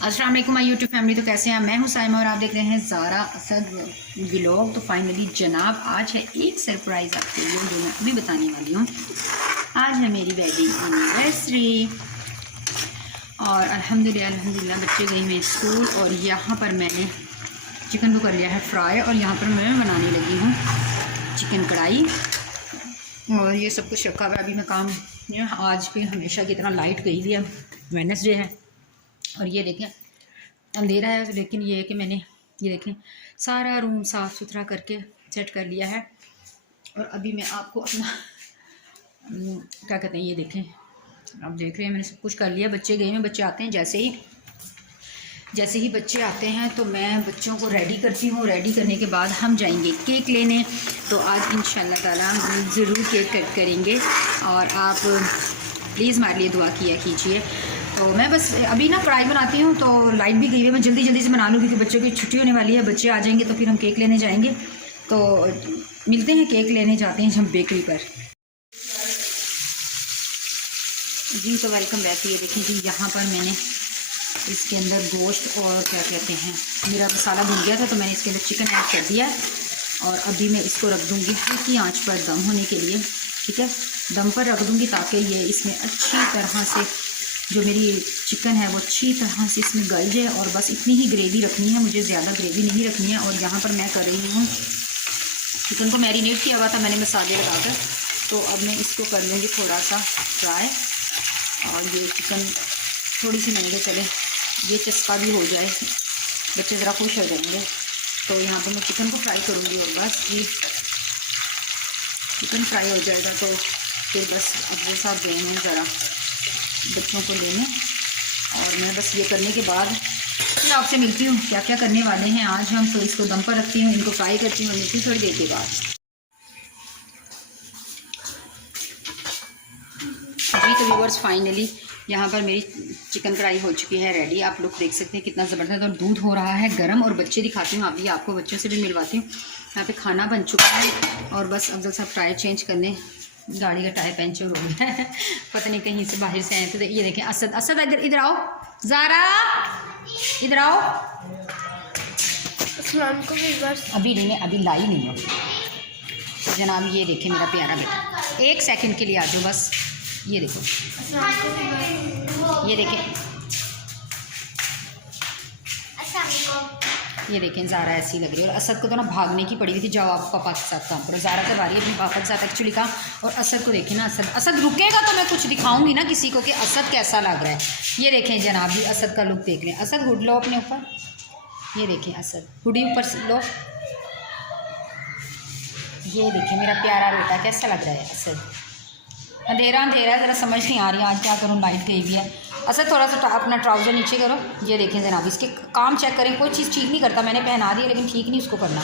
अस्सलाम वालेकुम my YouTube family. तो कैसे हैं? मैं हूं साइमा और आप देख रहे हैं ज़ारा असद व्लॉग। तो फाइनली जनाब आज है एक सरप्राइज़ आपके लिए जो मैं अभी बताने वाली हूं। आज है मेरी वेडिंग एनिवर्सरी और अल्हम्दुलिल्लाह बच्चे गए हैं स्कूल और यहाँ पर मैंने चिकन को कर लिया है फ्राई और यहाँ पर मैं बनाने लगी हूँ चिकन कढ़ाई और ये सब कुछ रखा हुआ है। अभी मैं काम आज भी हमेशा की तरह लाइट गई हुई है, वेडनेसडे है और ये देखें अंधेरा है, लेकिन ये है कि मैंने ये देखें सारा रूम साफ़ सुथरा करके सेट कर लिया है। और अभी मैं आपको अपना क्या कहते हैं ये देखें, आप देख रहे हैं मैंने सब कुछ कर लिया। बच्चे गए हैं, बच्चे आते हैं जैसे ही बच्चे आते हैं तो मैं बच्चों को रेडी करती हूँ। रेडी करने के बाद हम जाएंगे केक लेने। तो आज इंशाल्लाह ताला ज़रूर केक कट करेंगे और आप प्लीज़ हमारे लिए दुआ किया कीजिए। तो मैं बस अभी ना कढ़ाई बनाती हूँ, तो लाइट भी गई है, मैं जल्दी से बना लूँगी क्योंकि बच्चों की छुट्टी होने वाली है। बच्चे आ जाएंगे तो फिर हम केक लेने जाएंगे। तो मिलते हैं, केक लेने जाते हैं हम बेकरी पर जी। तो वेलकम बैक। ये देखिए जी, यहाँ पर मैंने इसके अंदर गोश्त और क्या कहते हैं मेरा मसाला भून गया था तो मैंने इसके अंदर चिकन ऐड कर दिया और अभी मैं इसको रख दूँगी हल्की आँच पर दम होने के लिए। ठीक है, दम पर रख दूँगी ताकि ये इसमें अच्छी तरह से जो मेरी चिकन है वो अच्छी तरह से इसमें गल जाए। और बस इतनी ही ग्रेवी रखनी है, मुझे ज़्यादा ग्रेवी नहीं रखनी है। और यहाँ पर मैं कर रही हूँ चिकन को मैरिनेट किया हुआ था मैंने मसाले लगाकर, तो अब मैं इसको कर लूँगी थोड़ा सा फ्राई। और ये चिकन थोड़ी सी मैंने चले ये चस्का भी हो जाए, बच्चे ज़रा खुश हो जाएंगे। तो यहाँ पर मैं चिकन को फ्राई करूँगी और बस ये चिकन फ्राई हो जाएगा तो फिर बस अफजल साहब गए हैं ज़रा बच्चों को लेने और मैं बस ये करने के बाद फिर आपसे मिलती हूँ क्या क्या करने वाले हैं आज हम। तो इसको दम पर रखती हूँ, इनको फ्राई करती हूँ, मिलती हूँ थोड़ी देर के बाद जी। तो व्यूअर्स फाइनली यहाँ पर मेरी चिकन कढ़ाई हो चुकी है रेडी। आप लोग देख सकते हैं कितना ज़बरदस्त और दूध हो रहा है गर्म। और बच्चे दिखाती हूँ अभी आपको, बच्चों से भी मिलवाती हूँ। यहाँ पे खाना बन चुका है और बस अफजल साहब टायर चेंज करने, गाड़ी का टायर पंचर हो गया है पता नहीं कहीं से बाहर से आए थे। तो ये देखें असद इधर आओ, ज़ारा इधर आओ। अभी नहीं, मैं अभी लाई नहीं हूँ जनाब। ये देखें मेरा प्यारा बेटा, एक सेकंड के लिए आ जाओ बस। ये देखो, ये देखें ज़ारा ऐसी लग रही है। और असद को तो ना भागने की पड़ी हुई थी, जाओ आप पापा के साथ काम करो। ज़ारा करवा रही है अपने पापा के साथ एक्चुअली काम। और असद को देखें ना, असद रुकेगा तो मैं कुछ दिखाऊंगी ना किसी को कि असद कैसा लग रहा है। ये देखें जनाब जी, असद का लुक देख लें। असद हुड लो अपने ऊपर, ये देखें असद हुडी ऊपर लो। ये देखें मेरा प्यारा बेटा कैसा लग रहा है असद। अंधेरा ज़रा समझ नहीं आ रही आज क्या करूँ, लाइट गई हुई है। असद थोड़ा सा अपना ट्राउज़र नीचे करो। ये देखें जनाब, इसके काम चेक करें, कोई चीज़ ठीक नहीं करता। मैंने पहना दी है लेकिन ठीक नहीं उसको करना।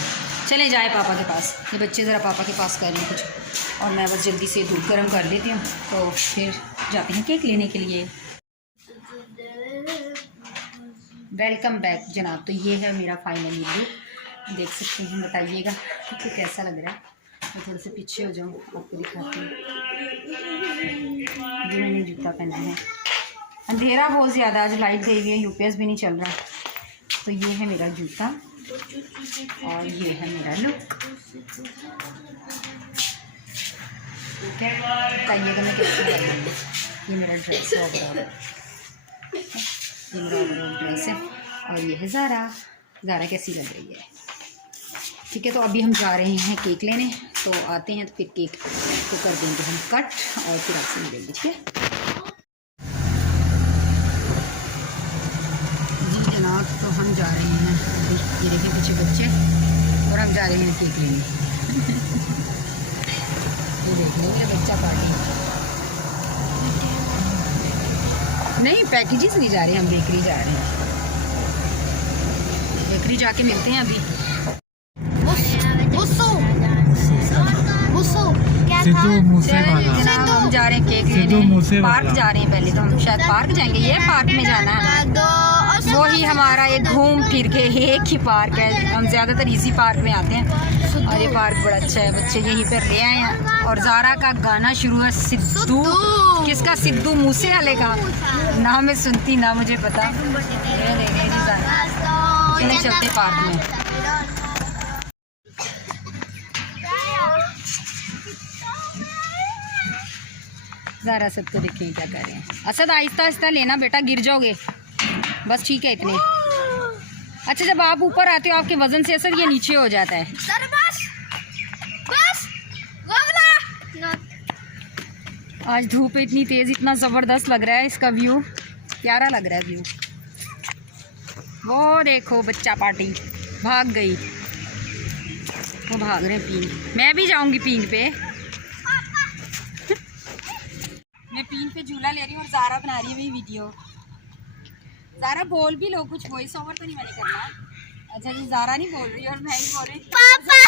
चले जाए पापा के पास, ये बच्चे ज़रा पापा के पास कर लें कुछ और मैं बस जल्दी से दूध गर्म कर देती हूँ तो फिर जाते हैं केक लेने के लिए। वेलकम बैक जनाब। तो ये है मेरा फाइनली लुक, देख सकते हैं, बताइएगा कि कैसा लग रहा है। मैं थोड़े से पीछे हो जाऊँ आपको दिखाती हूँ। ये मैंने जूता पहना है, अंधेरा बहुत ज़्यादा, आज लाइट गई हुई है, यूपीएस भी नहीं चल रहा। तो ये है मेरा जूता और ये है मेरा लुक। बताइएगा मैं कैसे लग रही हूँ। ये मेरा ड्रेस है ओवरऑल, ये मेरा ओवरऑल ड्रेस है और ये है ज़ारा कैसी लग रही है। ठीक है, तो अभी हम जा रहे हैं केक लेने। तो आते हैं तो फिर केक को कर देंगे हम कट और फिर आपसे मिलेंगे। ठीक है जी जनाब, तो हम जा रहे हैं, ये देखिए पीछे बच्चे, और हम जा रहे हैं केक लेने। ये देख लीजिए बच्चा पार्टी नहीं, पैकेजेस नहीं जा रहे, हम बेकरी जा रहे हैं। बेकरी जाके मिलते हैं अभी। जनाब हम जा रहे हैं केक लेने, पार्क जा रहे हैं। पहले तो हम शायद पार्क जाएंगे, ये पार्क में जाना है। वो ही हमारा ये घूम फिर के एक ही पार्क है। हम ज़्यादातर इसी पार्क में आते हैं और ये पार्क बड़ा अच्छा है। बच्चे यहीं पर ले आए हैं और ज़ारा का गाना शुरू है। सिद्धू किसका? सिद्धू मूसे वाले का। ना मैं सुनती ना मुझे पता। चले चलते पार्क में। ज़ारा सबको देखिए क्या कर रहे हैं। असद आहिस्ता आहिस्ता लेना बेटा, गिर जाओगे। बस ठीक है इतने। अच्छा जब आप ऊपर आते हो आपके वजन से असद ये नीचे हो जाता है। आज धूप इतनी तेज़, इतना ज़बरदस्त लग रहा है। इसका व्यू प्यारा लग रहा है व्यू। वो देखो बच्चा पार्टी भाग गई। वो भाग रहे हैं पींग। मैं भी जाऊंगी पींग पे। मैं पीन पे झूला ले रही हूँ और ज़ारा बना रही है मेरी वीडियो। ज़ारा बोल भी लो कुछ, वॉइस ओवर तो नहीं मैंने करना। अच्छा जी ज़ारा नहीं बोल रही और मैं ही बोल रही। पापा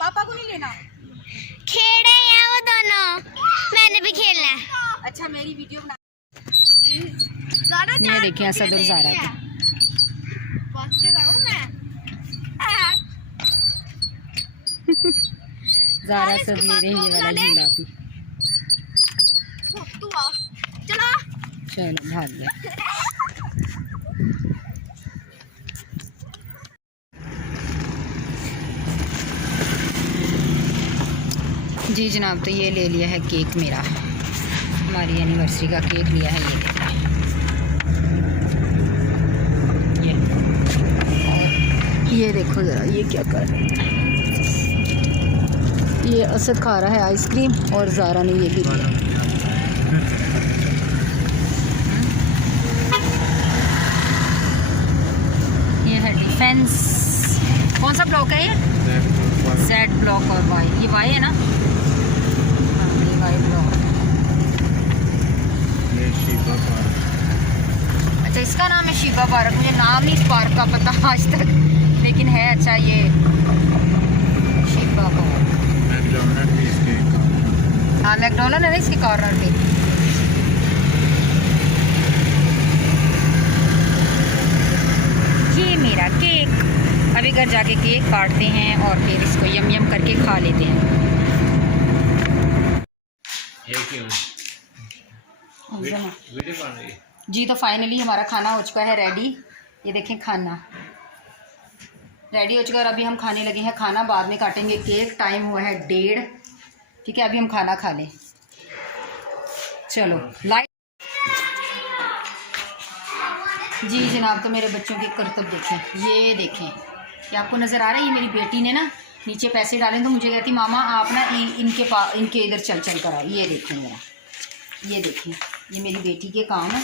पापा को नहीं लेना, खेले हैं वो दोनों, मैंने भी खेलना है। अच्छा मेरी वीडियो बना। ये देखिए असद और ज़ारा को। ज़ारा सब ले रहे हैं ये वाला झूला भी। चलो भाग गया। जी जनाब, तो ये ले लिया है केक मेरा। हमारी एनिवर्सरी का केक लिया है ये देखिए। और ये देखो ज़रा ये क्या कर रहा है। ये असद खा रहा है आइसक्रीम और ज़ारा ने ये भी लिया। डिफेंस कौन सा ब्लॉक है ये? जेड ब्लॉक और वाई। ये वाई है ना? हाँ ये वाई ब्लॉक। ये शिबा पार्क। अच्छा इसका नाम है शिबा पार्क। मुझे नाम नहीं इस पार्क का पता आज तक, लेकिन है अच्छा ये शिबा पार्क। मैकडॉनल्ड भी इसके कॉर्नर। हाँ मैकडॉनल्ड है ना इसके कॉर्नर पे। ये मेरा केक। अभी घर जाके केक काटते हैं और फिर इसको यम यम करके खा लेते हैं। जी तो फाइनली हमारा खाना हो चुका है रेडी। ये देखें खाना रेडी हो चुका है और अभी हम खाने लगे हैं खाना। बाद में काटेंगे केक। टाइम हुआ है 1:30। ठीक है अभी हम खाना खा लें। चलो लाइट। जी जनाब, तो मेरे बच्चों के करतब देखें। ये देखें क्या आपको नज़र आ रहा है? ये मेरी बेटी ने ना नीचे पैसे डाले तो मुझे कहती मामा आप ना इनके इधर चल चल कर आओ। ये देखें मेरा, ये देखें ये मेरी बेटी के काम है।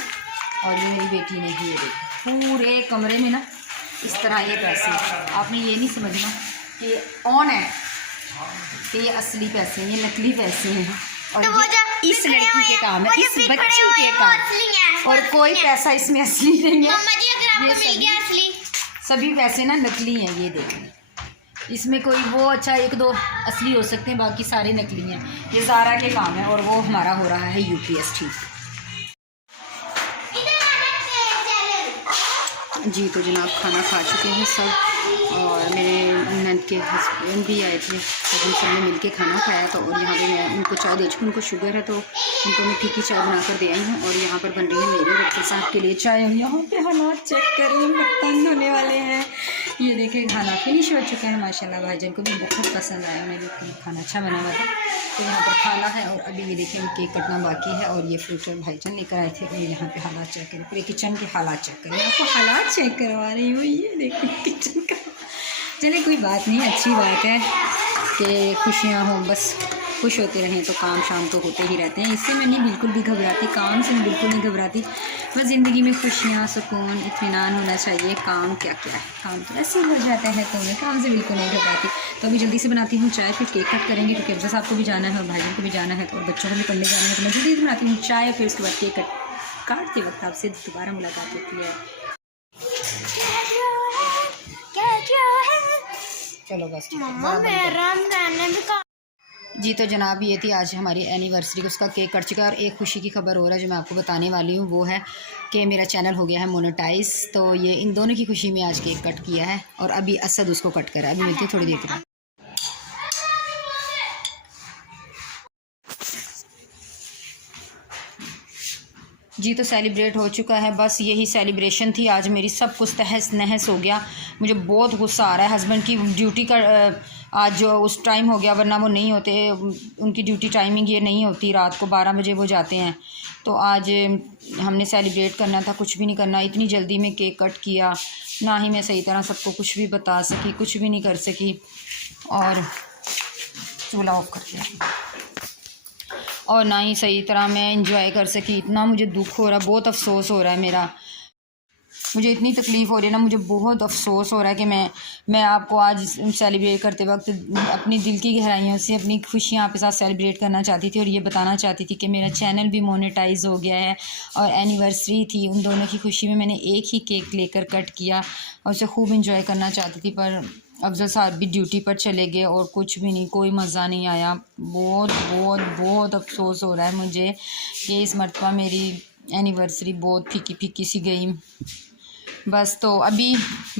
और ये मेरी बेटी ने ये देखें पूरे कमरे में ना इस तरह ये पैसे। आपने ये नहीं समझना कि ऑन है कि ये असली पैसे हैं, ये नकली पैसे हैं। और तो इस लड़की के काम है, इस बच्ची के काम। और कोई पैसा इसमें असली नहीं है। ये सभी पैसे ना नकली हैं। ये देखें इसमें कोई वो अच्छा 1-2 असली हो सकते हैं, बाकी सारे नकली हैं। ये ज़ारा के काम है और वो हमारा हो रहा है UPSC। जी तो जनाब खाना खा चुके हैं सब और मेरे नंद के हस्बैंड भी आए थे तो हम सब ने मिलके खाना खाया। तो और यहाँ पे मैं उनको चाय दे चुकी। उनको शुगर है तो उनको मैं ठीक ही चाय बना कर दे आई हूँ। और यहाँ पर बन रही है मेरे डॉक्टर साहब के लिए चाय। और यहाँ पे हालात चेक करें, बर्तन धोने वाले हैं। ये देखें खाना फिनिश हो चुका है माशाल्लाह। भाईजान को भी बहुत पसंद आया, मेरे खाना अच्छा बना हुआ था। तो यहाँ पर खाना है और अभी ये देखिए केक कटना बाकी है। और ये फ्रूट भाईजान लेकर आए थे। और यहाँ पे हालात चेक करें, पूरे किचन के हालात चेक करें। आपको हालात चेक करवा रही हूँ। ये देखिए किचन का। चलिए कोई बात नहीं, अच्छी बात है कि खुशियाँ हों, बस खुश होते रहें तो काम शाम तो होते ही रहते हैं। इससे मैं नहीं बिल्कुल भी घबराती, काम से मैं बिल्कुल नहीं घबराती। बस ज़िंदगी में खुशियाँ, सुकून, इत्मीनान होना चाहिए। काम क्या क्या है, काम तो ऐसे ही हो जाता है। तो मैं काम से बिल्कुल नहीं घबराती। तो अभी जल्दी से बनाती हूँ चाय, फिर केक कट करेंगे क्योंकि अफजा साहब को भी जाना है और भाईयों को भी जाना है और बच्चों को भी पढ़ने जाना है। तो मैं जल्दी से बनाती हूँ चाय, फिर उसके बाद केक काटते वक्त आपसे दोबारा मुलाकात होती है। चलो बस जी तो जनाब ये थी आज हमारी एनिवर्सरी, उसका केक कट चुका है। और एक खुशी की खबर हो रहा है जो मैं आपको बताने वाली हूँ, वो है कि मेरा चैनल हो गया है मोनेटाइज। तो ये इन दोनों की खुशी में आज केक कट किया है और अभी असद उसको कट करा है। अभी मिलती है थोड़ी देर के बाद। जी तो सेलिब्रेट हो चुका है, बस यही सेलिब्रेशन थी आज मेरी। सब कुछ तहस नहस हो गया। मुझे बहुत गुस्सा आ रहा है। हस्बैंड की ड्यूटी का आज जो उस टाइम हो गया, वरना वो नहीं होते। उनकी ड्यूटी टाइमिंग ये नहीं होती, रात को 12 बजे वो जाते हैं। तो आज हमने सेलिब्रेट करना था, कुछ भी नहीं करना। इतनी जल्दी में केक कट किया, ना ही मैं सही तरह सबको कुछ भी बता सकी, कुछ भी नहीं कर सकी। और चूल्हा ऑफ कर दिया और ना ही सही तरह मैं इंजॉय कर सकी। इतना मुझे दुख हो रहा है, बहुत अफसोस हो रहा है मेरा। मुझे इतनी तकलीफ़ हो रही है ना, मुझे बहुत अफसोस हो रहा है कि मैं आपको आज सेलिब्रेट करते वक्त अपनी दिल की गहराइयों से अपनी खुशियाँ आपके साथ सेलिब्रेट करना चाहती थी और ये बताना चाहती थी कि मेरा चैनल भी मोनेटाइज हो गया है और एनिवर्सरी थी। उन दोनों की खुशी में मैंने एक ही केक लेकर कट किया और उसे खूब इंजॉय करना चाहती थी। पर अफजल साहब भी ड्यूटी पर चले गए और कुछ भी नहीं, कोई मज़ा नहीं आया। बहुत बहुत बहुत अफसोस हो रहा है मुझे कि इस मरतबा मेरी एनिवर्सरी बहुत फीकी फीकी सी गई। बस तो अभी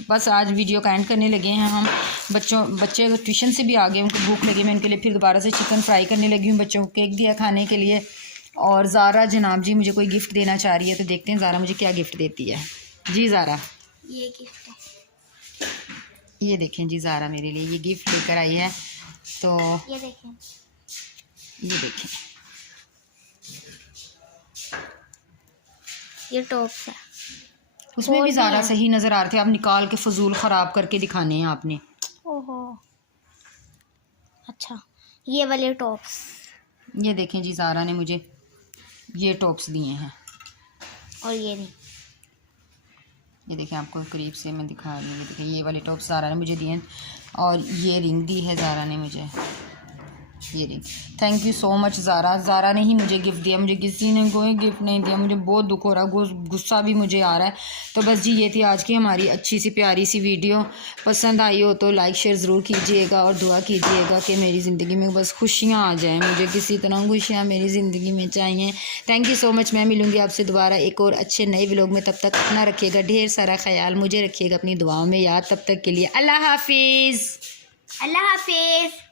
बस आज वीडियो का एंड करने लगे हैं हम। बच्चे अगर ट्यूशन से भी आ गए, उनको भूख लगी, मैं उनके लिए फिर दोबारा से चिकन फ्राई करने लगी हूँ। बच्चों को केक दिया खाने के लिए। और ज़ारा जनाब जी मुझे कोई गिफ्ट देना चाह रही है, तो देखते हैं ज़ारा मुझे क्या गिफ्ट देती है। जी ज़ारा, ये गिफ्ट है। ये देखें जी, ज़ारा मेरे लिए ये गिफ्ट लेकर आई है। तो ये देखें, ये टॉप्स है। उसमें भी ज़ारा सही नज़र आ रहे थे। आप निकाल के फजूल ख़राब करके दिखाने हैं आपने। ओहो, अच्छा ये वाले टॉप्स। ये देखें जी, ज़ारा ने मुझे ये टॉप्स दिए हैं। और ये नहीं, ये देखें, आपको करीब से मैं दिखा रही हूँ। ये देखें, ये वाले टॉप्स ज़ारा ने मुझे दिए हैं। और ये रिंग दी है ज़ारा ने मुझे, ये ring. Thank you so much Zara. Zara ने ही मुझे गिफ्ट दिया, मुझे किसी ने कोई गिफ्ट नहीं दिया। मुझे बहुत दुख हो रहा है, गुस्सा भी मुझे आ रहा है। तो बस जी ये थी आज की हमारी अच्छी सी प्यारी सी वीडियो। पसंद आई हो तो लाइक शेयर ज़रूर कीजिएगा और दुआ कीजिएगा कि मेरी ज़िंदगी में बस खुशियाँ आ जाएँ। मुझे किसी तरह खुशियाँ मेरी ज़िंदगी में चाहिए। Thank you so much. मैं मिलूँगी आपसे दोबारा एक और अच्छे नए व्लॉग में। तब तक अपना रखिएगा ढेर सारा ख्याल, मुझे रखिएगा अपनी दुआओं में याद। तब तक के लिए अल्लाह हाफिज़। अल्लाह हाफिज़।